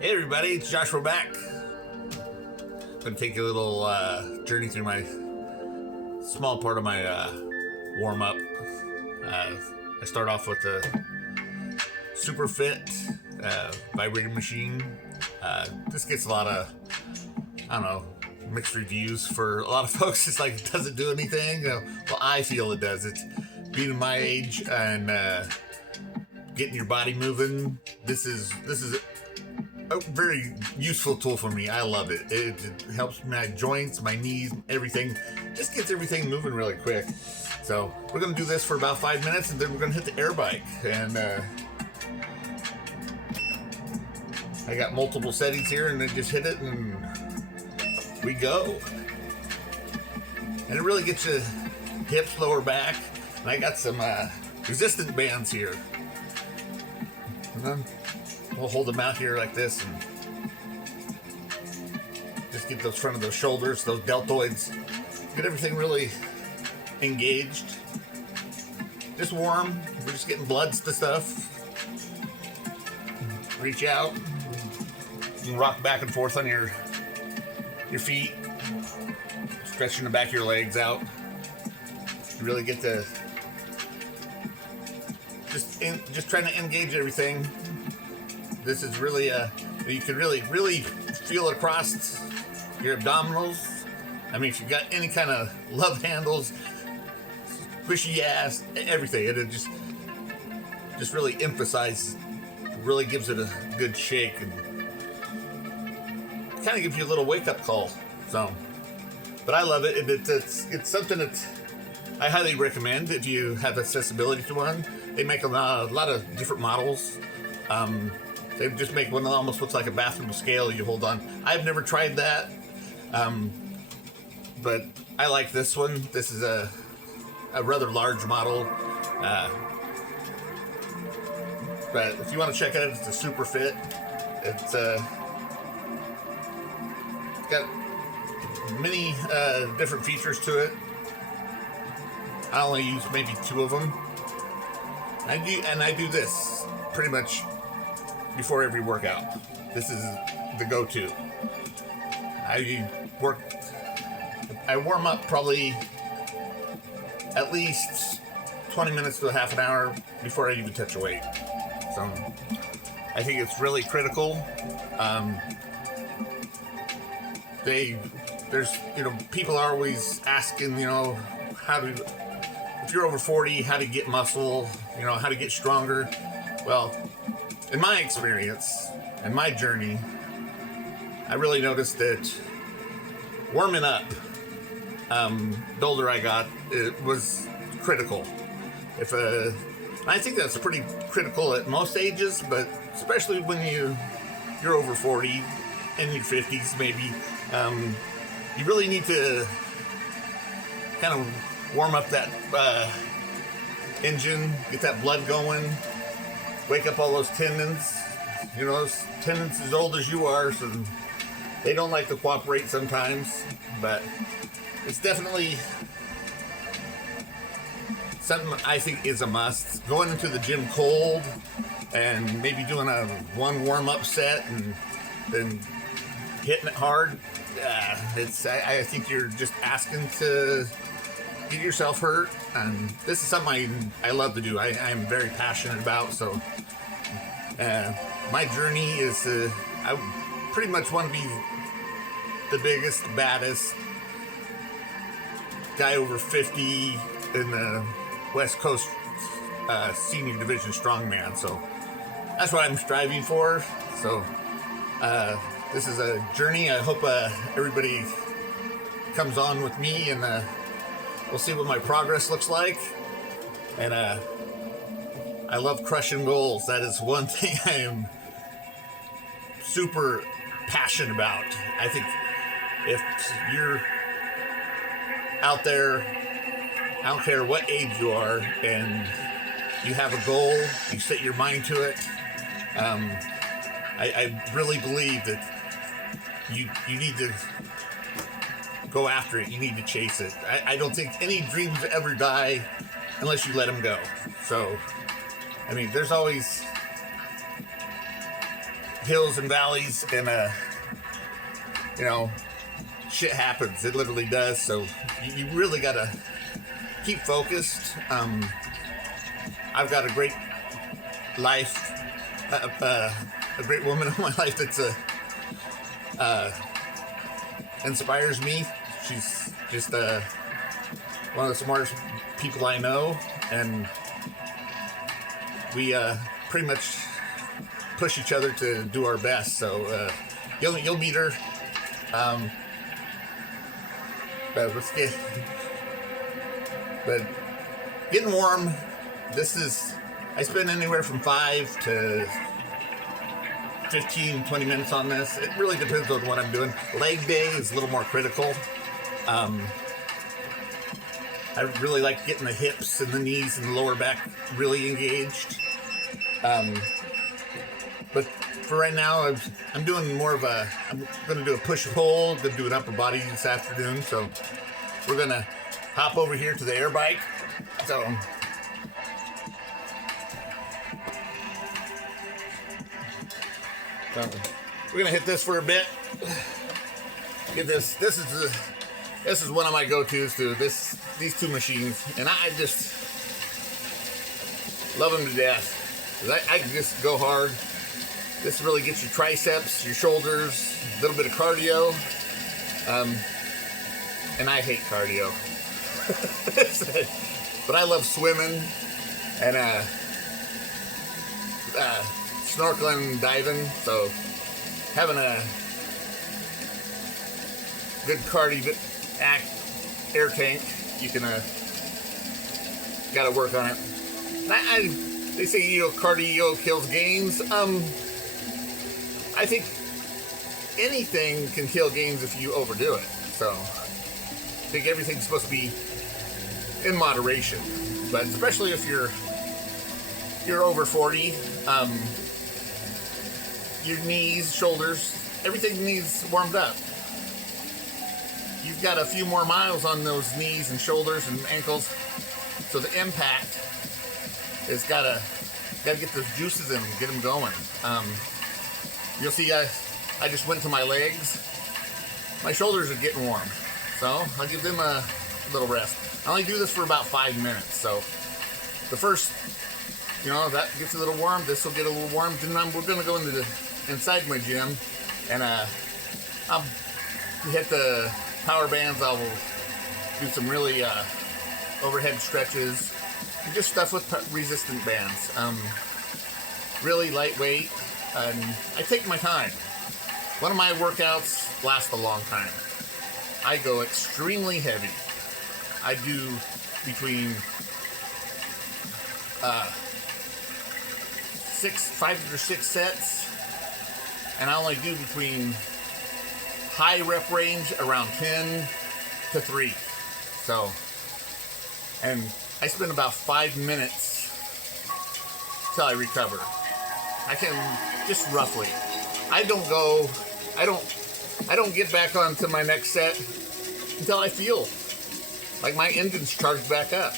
Hey everybody, it's Joshua back. I'm going to take a little journey through my small part of my warm-up. I start off with the Super Fit vibrating machine. This gets a lot of, I don't know, mixed reviews for a lot of folks. It's like it doesn't do anything. Well, I feel it does. It's being my age and getting your body moving. This is a very useful tool for me. I love it. It helps my joints, my knees, everything. Just gets everything moving really quick. So we're gonna do this for about 5 minutes, and then we're gonna hit the air bike. And I got multiple settings here, and then just hit it, and we go. And it really gets you hips, lower back. And I got some resistant bands here. And then we'll hold them out here like this and just get those front of those shoulders, those deltoids, get everything really engaged. Just warm. We're just getting bloods to stuff. Reach out. You can rock back and forth on your feet, stretching the back of your legs out. You really get to just trying to engage everything. This is really you can really feel it across your abdominals. I mean, if you got any kind of love handles, squishy ass, everything, it just really emphasizes, really gives it a good shake and kind of gives you a little wake up call. So, but I love it. It's something that I highly recommend if you have accessibility to one. They make a lot of different models. They just make one that almost looks like a bathroom scale you hold on. I've never tried that, but I like this one. This is a rather large model. But if you want to check it out, it's a Super Fit. It's got many different features to it. I only use maybe 2 of them. I do this pretty much before every workout. This is the go-to. I warm up probably at least 20 minutes to a half an hour before I even touch a weight. So I think it's really critical. There's people are always asking, if you're over 40, how to get muscle, how to get stronger. Well, in my experience and my journey, I really noticed that warming up, the older I got, it was critical. I think that's pretty critical at most ages, but especially when you're over 40, in your 50s maybe, you really need to kind of warm up that engine, get that blood going, wake up all those tendons. Those tendons as old as you are, so they don't like to cooperate sometimes, but it's definitely something I think is a must. Going into the gym cold and maybe doing one warm-up set and then hitting it hard, I think you're just asking to get yourself hurt, and this is something I love to do. I am very passionate about. So my journey is I pretty much want to be the biggest, baddest guy over 50 in the West Coast senior division strongman. So that's what I'm striving for. So this is a journey. I hope everybody comes on with me, and we'll see what my progress looks like. And I love crushing goals. That is one thing I am super passionate about. I think if you're out there, I don't care what age you are, and you have a goal, you set your mind to it, I really believe that you need to go after it. You need to chase it. I don't think any dreams ever die unless you let them go. So, I mean, there's always hills and valleys, and you know, shit happens. It literally does. So you really gotta keep focused. I've got a great life, a great woman in my life that's inspires me. She's just one of the smartest people I know, and we pretty much push each other to do our best. So you'll meet her. But getting warm. I spend anywhere from 5 to 15, 20 minutes on this. It really depends on what I'm doing. Leg day is a little more critical. I really like getting the hips and the knees and the lower back really engaged. But for right now, I'm doing more of I'm going to do a push-pull. I'm going to do an upper body this afternoon. So we're going to hop over here to the air bike. So we're going to hit this for a bit. Get this. This is one of my go-tos too. These two machines, and I just love them to death. I can just go hard. This really gets your triceps, your shoulders, a little bit of cardio. And I hate cardio. But I love swimming and snorkeling, diving. So having a good cardio air tank, you can gotta work on it. They say cardio kills gains. I think anything can kill gains if you overdo it. So I think everything's supposed to be in moderation. But especially if you're over 40, your knees, shoulders, everything needs warmed up. You've got a few more miles on those knees and shoulders and ankles, so the impact is gotta get those juices in, get them going. You'll see, I just went to my legs. My shoulders are getting warm, so I'll give them a little rest. I only do this for about 5 minutes, so the first, that gets a little warm. This will get a little warm. Then we're gonna go inside my gym, and I'll hit the power bands. I'll do some really overhead stretches, and just stuff with resistant bands. Really lightweight, and I take my time. One of my workouts lasts a long time. I go extremely heavy. I do between 5 or 6 sets, and I only do between high rep range around 10 to 3. So, and I spend about 5 minutes till I recover. I can just roughly. I don't get back onto my next set until I feel like my engine's charged back up.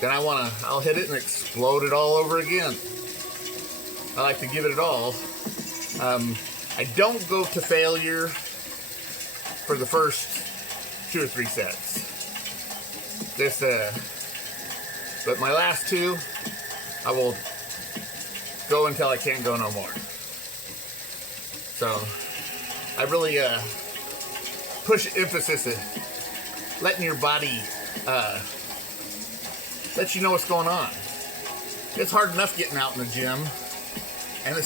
Then I'll hit it and explode it all over again. I like to give it all. I don't go to failure for the first 2 or 3 sets. But my last 2, I will go until I can't go no more. So I really push emphasis at letting your body let you know what's going on. It's hard enough getting out in the gym, and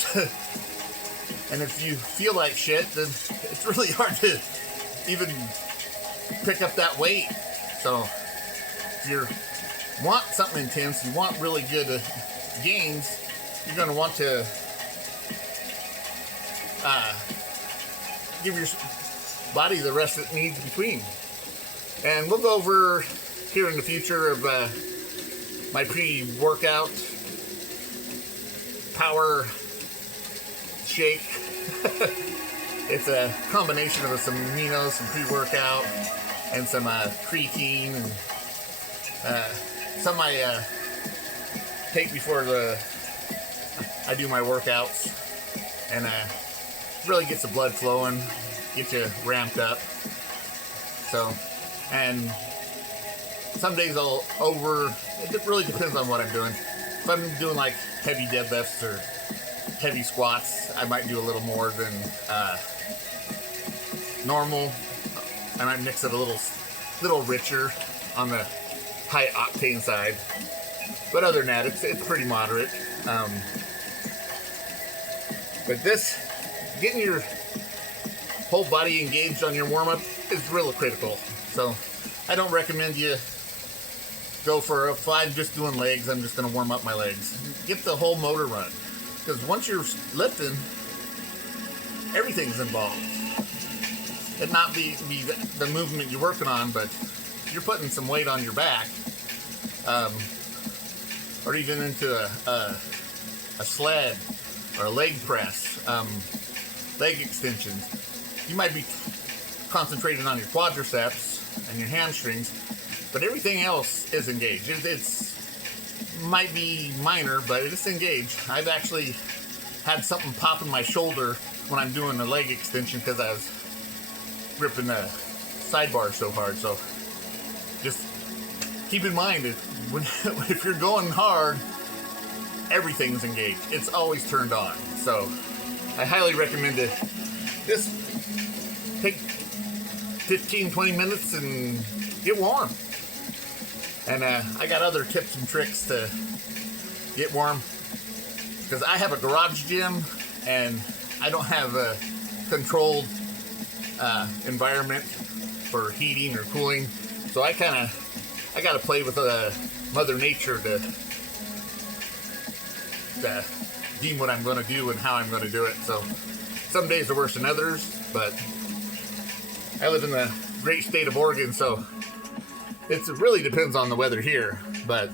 and if you feel like shit, then it's really hard to even pick up that weight. So if you want something intense, you want really good gains, you're going to want to give your body the rest it needs between. And we'll go over here in the future of my pre-workout power shake. It's a combination of some aminos, some pre-workout, and some creatine, and some I take before I do my workouts. and really gets the blood flowing, get you ramped up. So, and some days it really depends on what I'm doing. If I'm doing like heavy deadlifts or heavy squats, I might do a little more than normal. I might mix it a little richer on the high octane side. But other than that, it's pretty moderate. But getting your whole body engaged on your warm-up is real critical. So I don't recommend you go for, if I'm just doing legs, I'm just going to warm up my legs. Get the whole motor run. Because once you're lifting, everything's involved. It not be the movement you're working on, but you're putting some weight on your back, or even into a sled or a leg press, leg extensions. You might be concentrating on your quadriceps and your hamstrings, but everything else is engaged. It's might be minor, but it's engaged. I've actually had something pop in my shoulder when I'm doing a leg extension because I was ripping the sidebar so hard. So just keep in mind that if you're going hard, everything's engaged. It's always turned on. So I highly recommend it. Just take 15-20 minutes and get warm. And I got other tips and tricks to get warm, because I have a garage gym and I don't have a controlled environment for heating or cooling. So I got to play with Mother Nature to deem what I'm going to do and how I'm going to do it. So some days are worse than others, but I live in the great state of Oregon, so it really depends on the weather here, but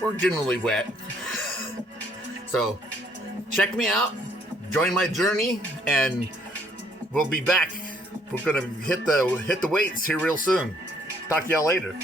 we're generally wet. So check me out, join my journey, and we'll be back. We're gonna hit the weights here real soon. Talk to y'all later.